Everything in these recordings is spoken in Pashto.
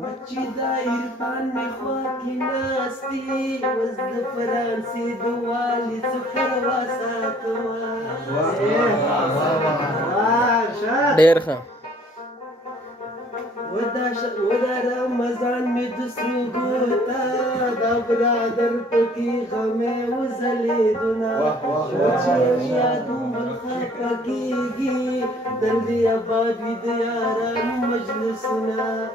وچی دا عرفان می خوا کی ناستی وز د فرانسی دوالی سفر واساتوا ډېر ښه. ودا رمضان می دسروگو تا دا برادر پکی غمه وزلیدونا وچی یادو مرخا پکیگی دلدی آباد وی دیاران مجلسنا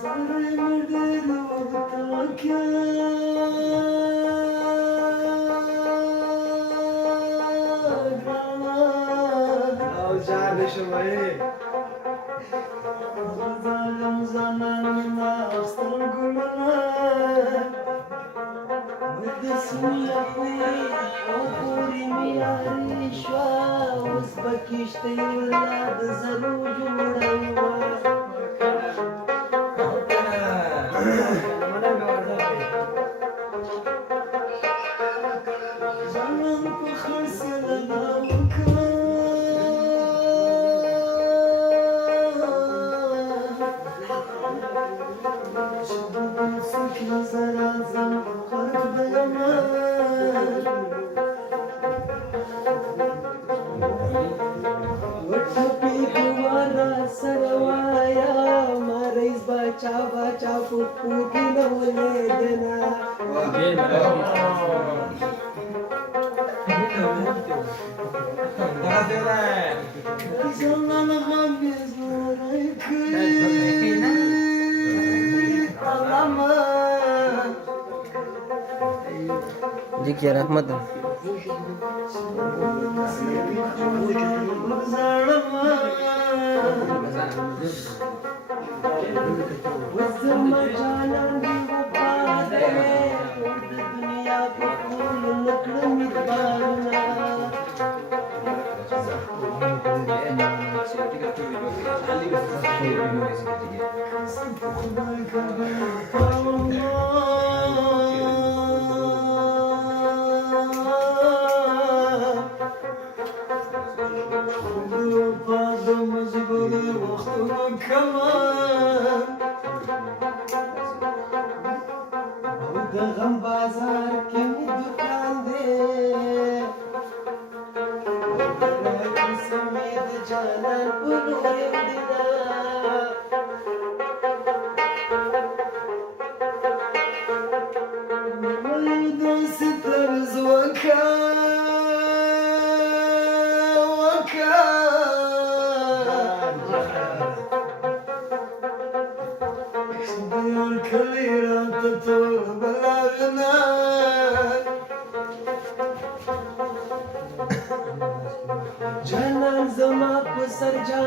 زره مردر وقتا ظالم زمان ما اخستر گلنا ودسمی اخوی او پوری میاری شوا اوس بکشتی ولاد زرو جوړوا زمان په خرسه لګاو نظر اعظم خلق بیمان وٹپی دوارا سروایا ماریز باچا باچا پپو کی نولے دینا زمان غمیز مورکی ذکر احمد غم بازار کی دکان دے سمید جانان پلوری دینا مولدو ستر زوکا وکا بیان کلی رات تو بلاغنا جانان زما پسر جان